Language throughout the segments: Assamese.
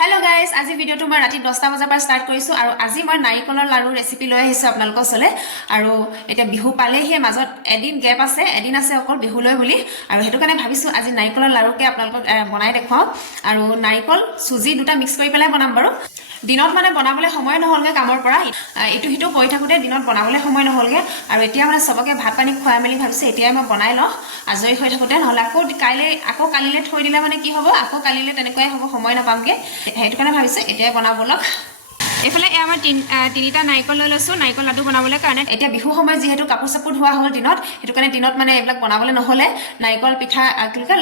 Hello guys, আজি ভিডিওটো মই ৰাতি 10টা বজাৰ পৰা ষ্টাৰ্ট কৰিছো আৰু আজি মই নাৰিকলৰ লাৰু ৰেচিপি লৈ আহিছো আপোনালোকৰ চলে আৰু এটা বিহু পালেহি মাজত এদিন গ্যাপ আছে অকল বিহুলৈ বুলি আৰু হেতু কাৰণে ভাবিছো আজি নাৰিকলৰ লাৰুকে আপোনালোকক বনাই দেখাও আৰু নাৰিকল সুজি দুটা মিক্স কৰি পেলাই বনাম বাৰু দিনত মানে বনাবলৈ সময় নহলগে কামৰ পৰা এটু হিটু কৰি থাকোতে দিনত বনাবলৈ সময় নহলগে আৰু এতিয়া মানে সবকে ভাত পানী খুৱাই মেলি ভাবিছে এতিয়া মই বনাই ল আজৰি হৈ থাকোতে নহলে আকৌ কালিলে থৈ দিলে মানে কি হ'ব আকৌ কালিলে তেনেকৈ হ'ব সময় নাপামগে হেতু কাৰণে ভাবিছে এতিয়া বনাবলক এফালে আমাৰ তিনিটা নাৰিকল লৈ লৈছো নাৰিকল লাডু বনাবলৈ কাৰণে এতিয়া বিহু সময় যেহেতু কাপোৰ চাপোৰ ধোৱা হ'ল দিনত হেতু কাৰণে দিনত মানে এইবিলাক বনাবলৈ নহলে নাৰিকল পিঠা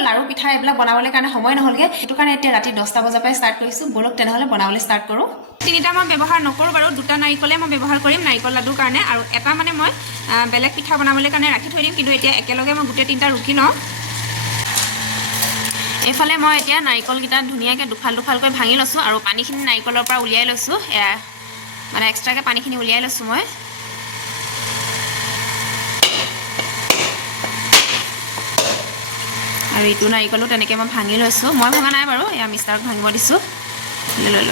লাৰু পিঠা এইবিলাক বনাবলৈ কাৰণে সময় নহলগে হেতু কাৰণে এতিয়া ৰাতি 10টা বজাৰ পৰা ষ্টাৰ্ট কৰিছো বলক তেনেহলে বনাবলৈ ষ্টাৰ্ট কৰো তিনিটা মই ব্যৱহাৰ নকৰো বাৰু দুটা নাৰিকলে মই ব্যৱহাৰ কৰিম নাৰিকল লাডুৰ কাৰণে আৰু এটা মানে মই বেলেগ পিঠা বনাবলৈ কাৰণে ৰাখি থৈ দিম কিন্তু এতিয়া একেলগে মই গুটে তিনটা ৰুকি লওঁ এফালে মই এতিয়া নাৰিকল গিটা ধুনিয়াকে দুফালকৈ ভাঙি লৈছো আৰু পানীখিনি নাৰিকলৰ পৰা উলিয়াই লৈছো মানে এক্সট্ৰাকে পানীখিনি উলিয়াই লৈছো মই আৰু ইটো নাৰিকলো তেনেকে মই ভাঙি লৈছো মই ভাঙা নাই বাৰু এয়া মিষ্টাৰক ভাঙিব দিছো লৈ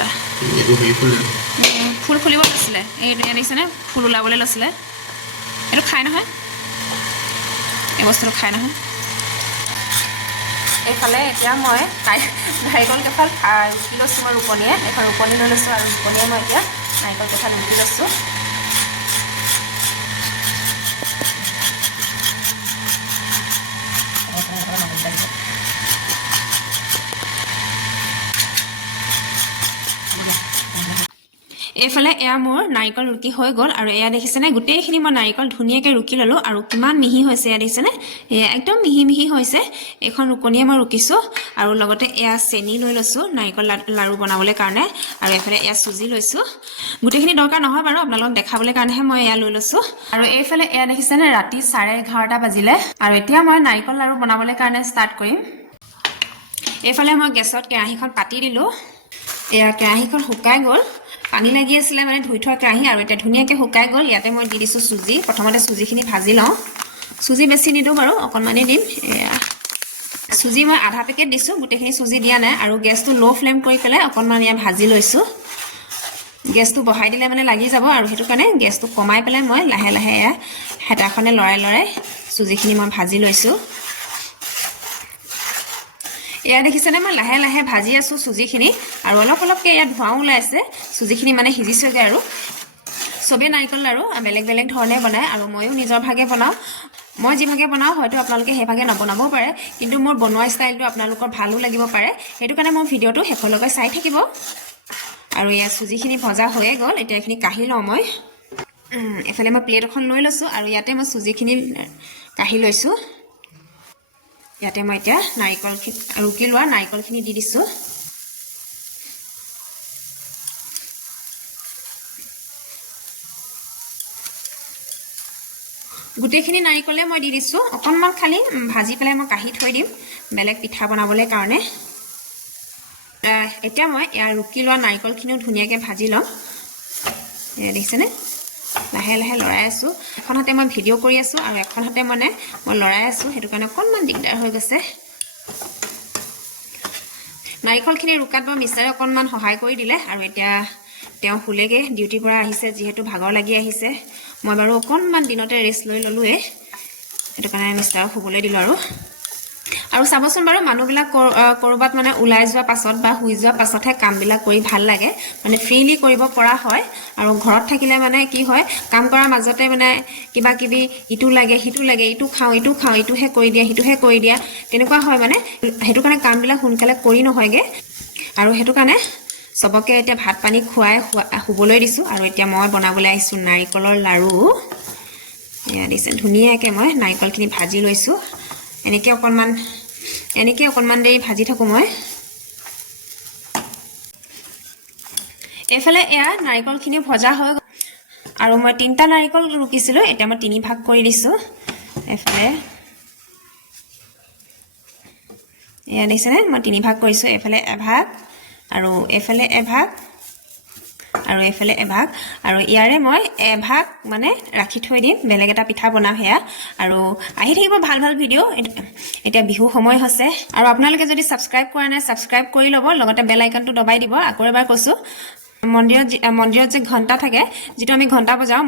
ফুল খুলিব লৈছিলে এই দেখিছেনে ফুল ওলাবলৈ লৈছিলে এটো খাই নহয় এই বস্তুটো খাই নহয় এইফালে এতিয়া মই নাৰিকল কেফাল ৰুকি লৈছো মই ৰুকনিয়ে এখন ৰুকনি লৈ লৈছো আৰু ৰুকনিয়ে মই এতিয়া নাৰিকল কেফাল ৰুকি লৈছো এফালে এয়া মোৰ নাৰিকল ৰুকি হৈ গল আৰু এয়া দেখিছেনে গুটেইখিনি মই নাৰিকল ধুনিয়াকে ৰুকি ললো আৰু কিমান মিহি হৈছে এয়া দেখিছেনে একদম মিহি হৈছে এখন ৰুকনিয়ে মই ৰুকিছো আৰু লগতে এয়া চেনি লৈ লৈছো নাৰিকল লাৰু বনাবলৈ কাৰণে আৰু এফালে এয়া সুজি লৈছো গুটেইখিনি দৰকাৰ নহয় বাৰু আপোনালোকক দেখাবলৈ কাৰণেহে মই এয়া লৈ লৈছো আৰু এইফালে এয়া দেখিছেনে ৰাতি 11:30 বাজিলে আৰু এতিয়া মই নাৰিকল লাৰু বনাবলৈ কাৰণে ষ্টাৰ্ট কৰিম এইফালে মই গেছত কেৰাহীখন পাতি দিলো এয়া কেৰাহীখন শুকাই গল পানী লাগি আছিল মানে ধুই থোৱা কেৰাহী আৰু এটা ধুনিয়াকে শুকাই গল ইয়াতে মই দি দিছো সুজি প্ৰথমতে সুজিখিনি ভাজি লওঁ সুজি বেছি নিদো বাৰু অকনমানে দিম সুজি মই আধা পেকেট দিছো গুটেখিনি সুজি দিয়া নাই আৰু গেছটো লো ফ্লেম কৰি পেলাই অকনমান ইয়া ভাজি লৈছো গেছটো বঢ়াই দিলে মানে লাগি যাব আৰু হেতু কাৰণে গেছটো কমাই পেলাই মই লাহে লাহে হেতাখনে লৰাই সুজিখিনি মই ভাজি লৈছো এয়া দেখিছেনে মই লাহে লাহে ভাজি আছো সুজিখিনি আৰু অলপকে ইয়া ধোঁৱাও ওলাইছে সুজিখিনি মানে হিজিছেগে আৰু সবে নাৰিকল লাৰু বেলেগ বেলেগ ধৰণে বনায় আৰু ময়ো নিজৰ ভাগে বনাও মই যি ভাগে বনাও হয়তো আপোনালোকে সেই ভাগে নবনাবও পাৰে কিন্তু মোৰ বনোৱা ষ্টাইলটো আপোনালোকৰ ভালো লাগিব পাৰে হেতু কাৰণে মোৰ ভিডিওটো শেষলৈকে চাই থাকিব আৰু ইয়া সুজিখিনি ভজা হৈয়ে গল এতিয়া এখিনি কাঢ়ি লওঁ মই এফালে মই প্লেট এখন লৈ লৈছো আৰু ইয়াতে মই সুজিখিনি কাঢ়ি লৈছো ইয়াতে মই এতিয়া নাৰিকল ৰুকি লোৱা নাৰিকলখিনি দি দিছো গুটেখিনি নাৰিকলে মই দি দিছো অকনমান খালি ভাজি পেলাই মই কাঢ়ি থৈ দিম বেলেগ পিঠা বনাবলৈ কাৰণে এতিয়া মই ইয়াৰ ৰুকি লোৱা নাৰিকলখিনিও ধুনিয়াকে ভাজি লম দেখিছেনে লাহে লাহে লৰাই আছো এখন হাতে মই ভিডিও কৰি আছো আৰু এখন হাতে মানে মই লৰাই আছো হেতু কাৰণে অকনমান দিগদাৰ হৈ গৈছে নাৰিকলখিনি ৰুকাত মই মিষ্টাৰে অকনমান সহায় কৰি দিলে আৰু এতিয়া তেওঁ হুলেগে ডিউটিৰ পৰা আহিছে যেহেতু ভাগৰ লাগি আহিছে মই বাৰু অকনমান দিনতে ৰেষ্ট লৈ ললোৱে হেতু কাৰণে মিষ্টাৰক শুবলৈ দিলো আৰু চাবচোন বাৰু মানুহবিলাক কৰবাত মানে ওলাই যোৱা পাছত বা হুই যোৱা পাছতহে কামবিলাক কৰি ভাল লাগে মানে ফ্ৰীলি কৰিব পৰা হয় আৰু ঘৰত থাকিলে মানে কি হয় কাম কৰাৰ মাজতে মানে কিবা কিবি ইটো লাগে হিটো লাগে ইটো খাও ইটোহে কৰি দিয়া তেনেকুৱা হয় মানে হেতু কাৰণে কামবিলাক সোনকালে কৰি নহয়গে আৰু হেতু কাৰণে সবকে এতিয়া ভাত পানী খুৱাই শুবলৈ দিছো আৰু এতিয়া মই বনাবলৈ আহিছো নাৰিকলৰ লাৰু এয়া দিছে ধুনিয়াকে মই নাৰিকলখিনি ভাজি লৈছো এনেকে অকনমান দেৰি ভাজি থাকো মই এফালে এয়া নাৰিকলখিনি ভজা হৈ গল আৰু মই তিনটা নাৰিকল ৰুকিছিলো এতিয়া মই তিনি ভাগ কৰি দিছো এফালে এয়া দেখিছেনে মই তিনি ভাগ কৰিছো এফালে এভাগ আৰু এফালে এভাগ আৰু এফালে এভাগ আৰু ইয়াৰে মই এভাগ মানে ৰাখি থৈ দিম বেলেগ এটা পিঠা বনাম হেয়া আৰু আহি থাকিব ভাল ভাল ভিডিঅ' এতিয়া বিহু সময় হৈছে আৰু আপোনালোকে যদি সাবস্ক্ৰাইব কৰা নাই সাবস্ক্ৰাইব কৰি ল'ব লগতে বেল আইকনটো দবাই দিব আকৌ এবাৰ কৈছো মন্দিৰত যে ঘণ্টা থাকে যেটো আমি ঘণ্টা বজাও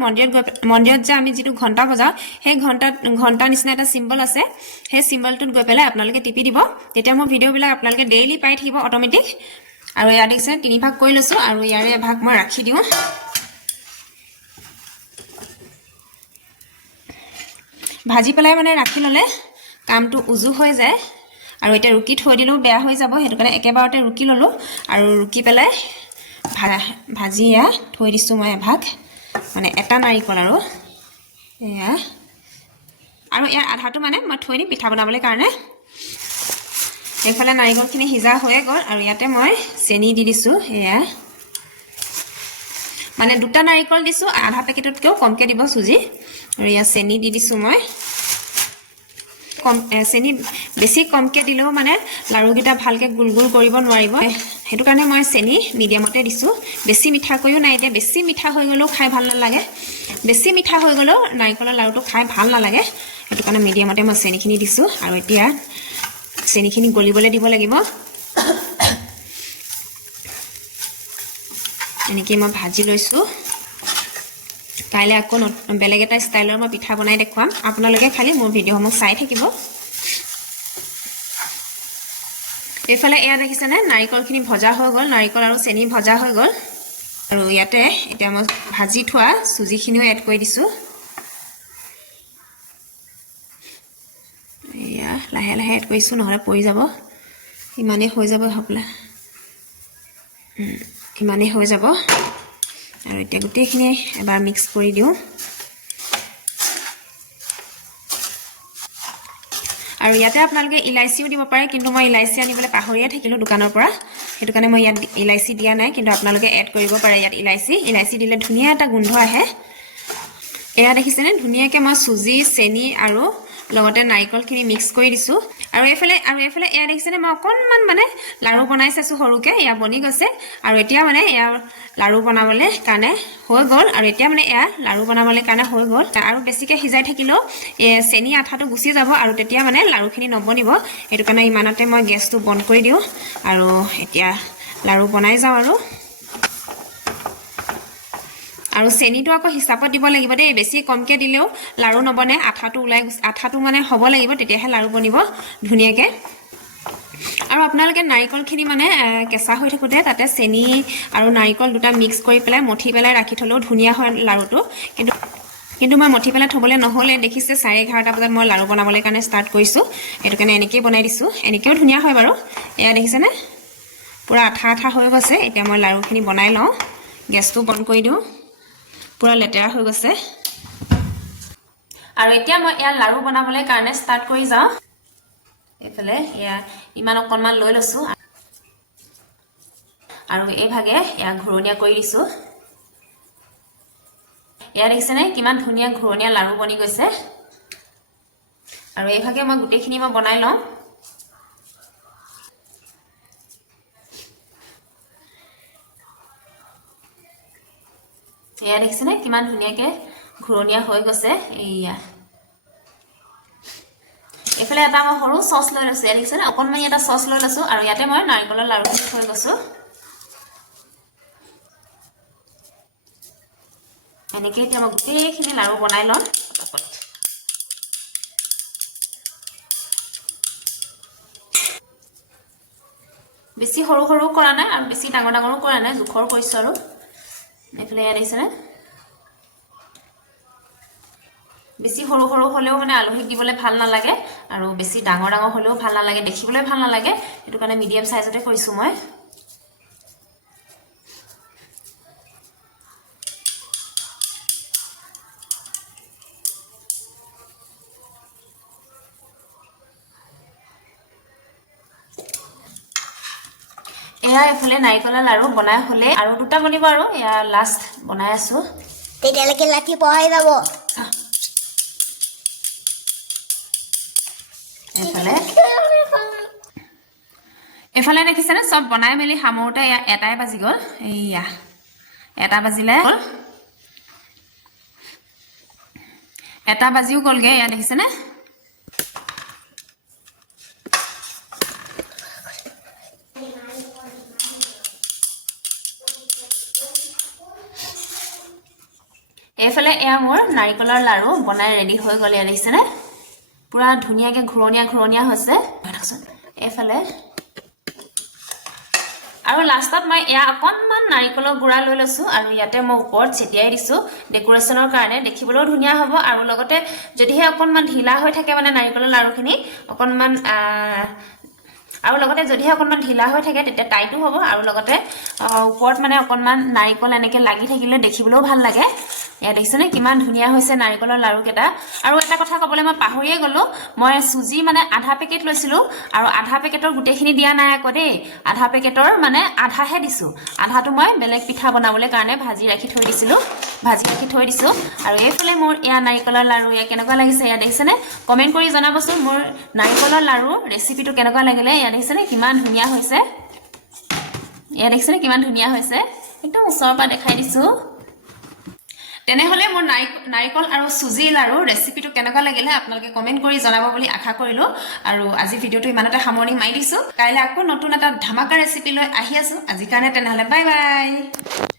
মন্দিৰত যে আমি যেটো ঘণ্টা বজাও সেই ঘণ্টা নিচিনা এটা সিম্বল আছে সেই সিম্বলটোত গৈ পেলাই আপোনালোকে টিপি দিব তেতিয়া মোৰ ভিডিঅ'বিলাক আপোনালোকে ডেইলি পাই থাকিব অটোমেটিক আৰু ইয়াত দেখিছে তিনি ভাগ কৰি লৈছো আৰু ইয়াৰে এভাগ মই ৰাখি দিওঁ ভাজি পেলাই মানে ৰাখি ললে কামটো উজু হৈ যায় আৰু এটা ৰুকি থৈ দিলেও বেয়া হৈ যাব হেতু কাৰণে একেবাৰতে ৰুকি ললো আৰু ৰুকি পেলাই ভাজিয়া থৈ দিছো মই এভাগ মানে এটা নাৰিকল আৰু এয়া আৰু ইয়াৰ আধাটো মানে মই থৈ দিম পিঠা বনাবলৈ কাৰণে এইফালে নাৰিকলখিনি হিজা হৈ গ'ল আৰু ইয়াতে মই চেনি দি দিছো এয়া মানে দুটা নাৰিকল দিছো আধা পেকেটতকেও কমকে দিব সুজি আৰু ইয়া চেনি দি দিছো মই চেনি বেছি কমকে দিলেও মানে লাৰুগিটা ভালকে গুলগুল কৰিব নোৱাৰিব হেতু কাৰণে মই চেনি মিডিয়ামতে দিছো বেছি মিঠা কয়ও নাই দে বেছি মিঠা হৈ গলো খাই ভাল নালাগে বেছি মিঠা হৈ গলো নাৰিকলৰ লাৰুটো খাই ভাল নালাগে হেতু কাৰণে মিডিয়ামতে মই চেনিখিনি দিছো আৰু এতিয়া চেনিখিনি গলিবলৈ দিব লাগিব এনেকে মই ভাজি লৈছো কাইলে আকৌ বেলেগ এটা ষ্টাইলৰ মই পিঠা বনাই দেখুৱাম আপোনালোকে খালি মোৰ ভিডিঅ'সমূহ চাই থাকিব এফালে এয়া দেখিছে নে নাৰিকলখিনি ভজা হৈ গ'ল নাৰিকল আৰু চেনি ভজা হৈ গ'ল আৰু ইয়াতে এতিয়া মই ভাজি থোৱা সুজিখিনিও এড কৰি দিছো এয়া লাহে লাহে এড কৰিছো নহলে পৰি যাব ইমানে হৈ যাব হপলা ইমানে হৈ যাব আৰু এতিয়া গুটেখিনি এবাৰ মিক্স কৰি দিও আৰু ইয়াতে আপোনালোকে ইলাইচিও দিব পাৰে কিন্তু মই ইলাইচি আনিবলৈ পাহৰিয়ে থাকিলো দোকানৰ পৰা হেতু কাৰণে মই ইয়াত ইলাইচি দিয়া নাই কিন্তু আপোনালোকে এড কৰিব পাৰে ইয়াত ইলাইচি দিলে ধুনিয়া এটা গোন্ধ আহে এয়া দেখিছেনে ধুনিয়াকে মই সুজি চেনি আৰু লগতে নাৰিকলখিনি মিক্স কৰি দিছো আৰু এফালে এয়া দেখিছেনে মই অকনমান মানে লাৰু বনাই চাইছো সৰুকে এয়া বনি গৈছে আৰু এতিয়া মানে এয়া লাৰু বনাবলৈ কাৰণে হৈ গ'ল আৰু এতিয়া মানে এয়া লাৰু বনাবলৈ কাৰণে হৈ গ'ল আৰু বেছিকে হিজাই থাকিলেও চেনি আঠাটো গুচি যাব আৰু তেতিয়া মানে লাৰুখিনি নবনিব এটো কাৰণে ইমানতে মই গেছটো বন্ধ কৰি দিও আৰু এতিয়া লাৰু বনাই যাও আৰু চেনিটো আকৌ হিচাপত দিব লাগিব দেই বেছি কমকে দিলেও লাৰু নবনে আঠাটো মানে হ'ব লাগিব তেতিয়াহে লাৰু বনিব ধুনিয়াকে আৰু আপোনালোকে নাৰিকলখিনি মানে কেঁচা হৈ থাকোতে তাতে চেনি আৰু নাৰিকল দুটা মিক্স কৰি পেলাই মঠি পেলাই ৰাখি থলেও ধুনিয়া হয় লাৰুটো কিন্তু মই মঠি পেলাই থবলৈ নহলে দেখিছে 11:30 বজাত মই লাৰু বনাবলৈ কাৰণে ষ্টাৰ্ট কৰিছো এটো কাৰণে এনেকৈ বনাই দিছো এনেকেও ধুনিয়া হয় বাৰু এয়া দেখিছে নে পুৰা আঠা হৈ গৈছে এতিয়া মই লাৰুখিনি বনাই লওঁ গেছটো বন্ধ কৰি দিওঁ পুৰা লেতেৰা হৈ গৈছে আৰু এতিয়া মই এয়া লাৰু বনাবলৈ কাৰণে ষ্টাৰ্ট কৰি যাওঁ এফালে এয়া ইমান অকনমান লৈ লৈছো আৰু এই ভাগে এয়া ঘুৰণীয়া কৰি দিছো এয়া দেখিছেনে কিমান ধুনিয়া ঘুৰণীয়া লাৰু বনি গৈছে আৰু এই ভাগে মই গুটেখিনি মই বনাই লওঁ এয়া দেখিছেনে কিমান ধুনিয়াকে ঘুৰণীয়া হৈ গৈছে এইয়া এফালে এটা মই সৰু সস লৈ লৈছো দেখিছেনে অকনমানি এটা সস লৈ লৈছো আৰু ইয়াতে মই নাৰিকলৰ লাৰু থৈ গৈছো এনেকৈ এতিয়া মই গোটেইখিনি লাৰু বনাই লম বেছি সৰু সৰু কৰা নাই আৰু বেছি ডাঙৰ ডাঙৰো কৰা নাই জোখৰ কৰিছো আৰু এফালে এয়া দেখিছেনে বেছি সৰু সৰু হলেও মানে আলহীক দিবলৈ ভাল নালাগে আৰু বেছি ডাঙৰ ডাঙৰ হলেও ভাল নালাগে দেখিবলৈ ভাল নালাগে এটো কাৰণে মিডিয়াম সাইজতে কৰিছো মই এয়া এফালে নাৰিকলৰ লাৰু বনাই হলে আৰু দুটা বনিব আৰু এয়া লাষ্ট বনাই আছো তেতিয়ালৈকে লাঠি পঢ়াই যাব এফালে দেখিছেনে সব বনাই মেলি সামৰোতে এটাই বাজি গ'ল এইয়া এটা বাজিলে এটা বাজিও গ'লগে এয়া দেখিছেনে এইফালে এয়া মোৰ নাৰিকলৰ লাৰু বনাই ৰেডি হৈ গ'ল এয়া দেখিছেনে পুৰা ধুনীয়াকৈ ঘূৰণীয়া হৈছে এইফালে আৰু লাষ্টত মই এয়া অকণমান নাৰিকলৰ গুড়া লৈ লৈছোঁ আৰু ইয়াতে মই ওপৰত ছিটিয়াই দিছোঁ ডেকোৰেশ্যনৰ কাৰণে দেখিবলৈও ধুনীয়া হ'ব আৰু লগতে যদিহে অকণমান ঢিলা হৈ থাকে মানে নাৰিকলৰ লাৰুখিনি অকণমান আৰু লগতে যদিহে অকণমান ঢিলা হৈ থাকে তেতিয়া টাইটো হ'ব আৰু লগতে ওপৰত মানে অকণমান নাৰিকল এনেকৈ লাগি থাকিলে দেখিবলৈও ভাল লাগে এয়া দেখিছেনে কিমান ধুনীয়া হৈছে নাৰিকলৰ লাৰুকেইটা আৰু এটা কথা ক'বলৈ মই পাহৰিয়ে গ'লোঁ মই চুজি মানে আধা পেকেট লৈছিলোঁ আৰু আধা পেকেটৰ গোটেইখিনি দিয়া নাই আকৌ দেই আধা পেকেটৰ মানে আধাহে দিছোঁ আধাটো মই বেলেগ পিঠা বনাবলৈ কাৰণে ভাজি ৰাখি থৈ দিছোঁ আৰু এইফালে মোৰ এয়া নাৰিকলৰ লাৰু এয়া কেনেকুৱা লাগিছে এয়া দেখিছেনে কমেণ্ট কৰি জনাবচোন মোৰ নাৰিকলৰ লাৰু ৰেচিপিটো কেনেকুৱা লাগিলে এয়া দেখিছেনে কিমান ধুনীয়া হৈছে একদম ওচৰৰ পৰা দেখাই দিছোঁ তেনেহলে মোৰ নাৰিকল আৰু চুজি লাৰু ৰেচিপিটো কেনেকুৱা লাগিলে আপোনালোকে কমেণ্ট কৰি জনাব বুলি আশা কৰিলোঁ আৰু আজি ভিডিঅ'টো ইমানতে সামৰণি মাৰি দিছোঁ কাইলৈ আকৌ নতুন এটা ধামাকা ৰেচিপি লৈ আহি আছোঁ আজিৰ কাৰণে তেনেহলে বাই বাই